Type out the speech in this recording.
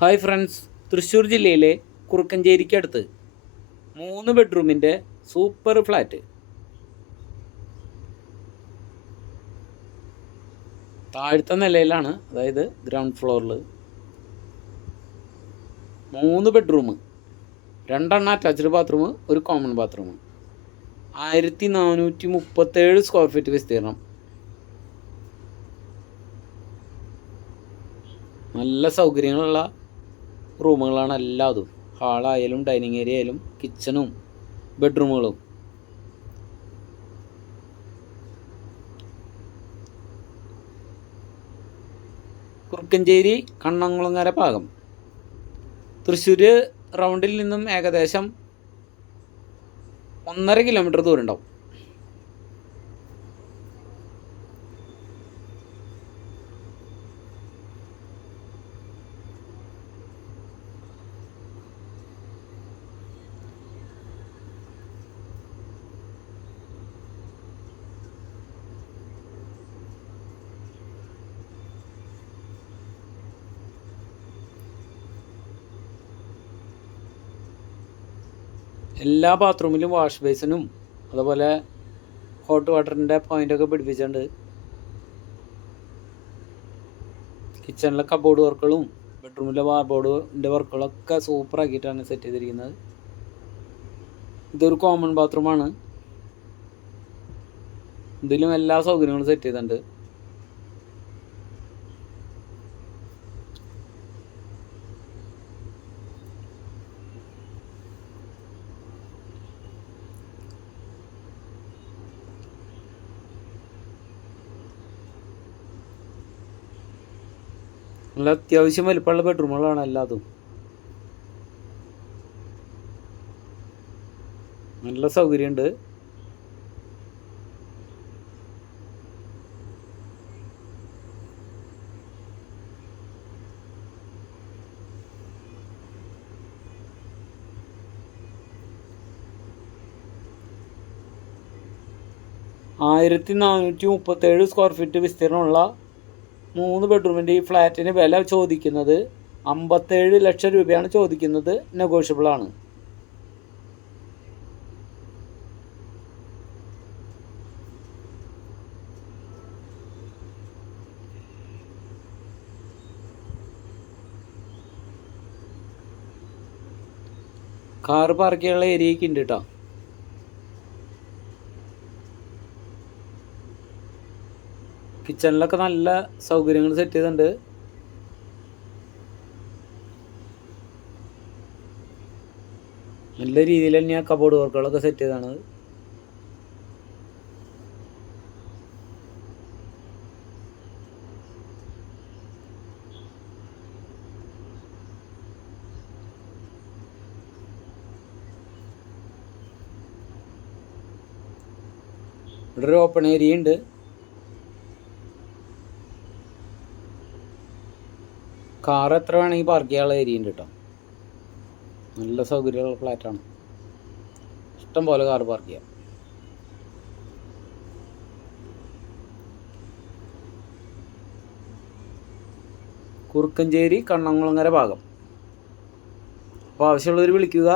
Hi friends Thrissur ജില്ലയിലെ കുറുക്കഞ്ചേരിക്കടുത്ത് മൂന്ന് ബെഡ്റൂമിന്റെ super flat. താഴ്ത്ത നിലയിലാണ് അതായത് ഗ്രൗണ്ട് ഫ്ലോറിൽ മൂന്ന് ബെഡ്റൂം രണ്ടെണ്ണം അറ്റാച്ച്ഡ് ബാത്റൂം ഒരു കോമൺ ബാത്റൂം ആയിരത്തി നാനൂറ്റി മുപ്പത്തേഴ് സ്ക്വയർ ഫീറ്റ് വിസ്തീർണം. നല്ല സൗകര്യങ്ങളുള്ള റൂമുകളാണ് എല്ലാതും. ഹാളായാലും ഡൈനിങ് ഏരിയ ആയാലും കിച്ചണും ബെഡ്റൂമുകളും. കുറുക്കഞ്ചേരി കണ്ണംകുളങ്ങര ഭാഗം. തൃശ്ശൂർ റൗണ്ടിൽ നിന്നും ഏകദേശം ഒന്നര കിലോമീറ്റർ ദൂരം ഉണ്ടാവും. എല്ലാ ബാത്റൂമിലും വാഷ് ബേസിനും അതുപോലെ ഹോട്ട് വാട്ടറിന്റെ പോയിന്റൊക്കെ പിടിപ്പിച്ചിട്ടുണ്ട്. കിച്ചണിലെ കബോർഡ് വർക്കുകളും ബെഡ്റൂമിലെ വാർബോർഡിന്റെ വർക്കുകളൊക്കെ സൂപ്പർ ആക്കിയിട്ടാണ് സെറ്റ് ചെയ്തിരിക്കുന്നത്. ഇതൊരു കോമൺ ബാത്റൂമാണ് ഇതിലും എല്ലാ സൗകര്യങ്ങളും സെറ്റ് ചെയ്തിട്ടുണ്ട്. നല്ല അത്യാവശ്യം വലിപ്പമുള്ള ബെഡ്റൂമുകളാണ് എല്ലാതും. നല്ല സൗകര്യമുണ്ട്. ആയിരത്തി നാനൂറ്റി മുപ്പത്തേഴ് സ്ക്വയർ ഫീറ്റ് വിസ്തീർണമുള്ള മൂന്ന് ബെഡ്റൂമിന്റെ ഈ ഫ്ലാറ്റിന് വില ചോദിക്കുന്നത് അമ്പത്തേഴ് ലക്ഷം രൂപയാണ് ചോദിക്കുന്നത് നെഗോഷ്യബിൾ ആണ്. കാർ പാർക്ക് ചെയ്യാനുള്ള ഏരിയയൊക്കെ ഉണ്ട് കേട്ടോ കിച്ചണിലൊക്കെ നല്ല സൗകര്യങ്ങൾ സെറ്റ് ചെയ്തിട്ടുണ്ട്. നല്ല രീതിയിൽ തന്നെ ആ കബോർഡ് വർക്കുകളൊക്കെ സെറ്റ് ചെയ്താണ്. ഇവിടെ ഒരു ഓപ്പൺ ഏരിയ ഉണ്ട്. കാർ എത്ര വേണമെങ്കിൽ പാർക്ക് ചെയ്യാനുള്ള ഏരിയ ഉണ്ട് കേട്ടോ നല്ല സൗകര്യമുള്ള ഫ്ലാറ്റാണ് ഇഷ്ടം പോലെ കാർ പാർക്ക് ചെയ്യാം. കുറുക്കഞ്ചേരി കണ്ണംകുളങ്ങര ഭാഗം. അപ്പോൾ ആവശ്യമുള്ളവർ വിളിക്കുക.